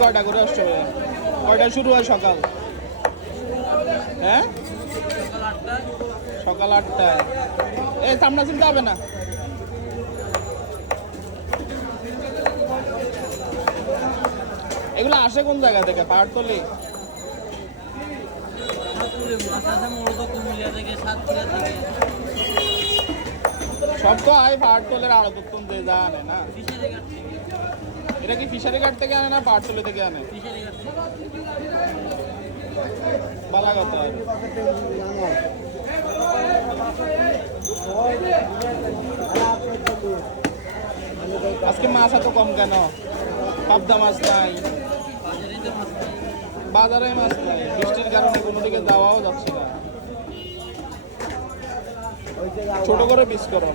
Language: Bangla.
কয়টা করে আসতে হবে? কয়টায় শুরু হয় সকাল? হ্যাঁ, সকাল 8টায়। এই সামনা চিনতে হবে না। এগুলো আসে কোন জায়গা থেকে? পাহাড়তলি? সব তো আয় পাহাড়তলের আড়তত্তন দিয়ে যা আনে না। এটা কি ফিশারি ঘাট থেকে আনে না পাহাড়তলি থেকে আনে? বালা কথা। আজকে মাছ এত কম কেন? পাবদা মাছ নাই, বাজারে মাছ নাই, বৃষ্টির কারণে কোনো দিকে যাওয়াও যাচ্ছে না। ছোট করে পিস করো।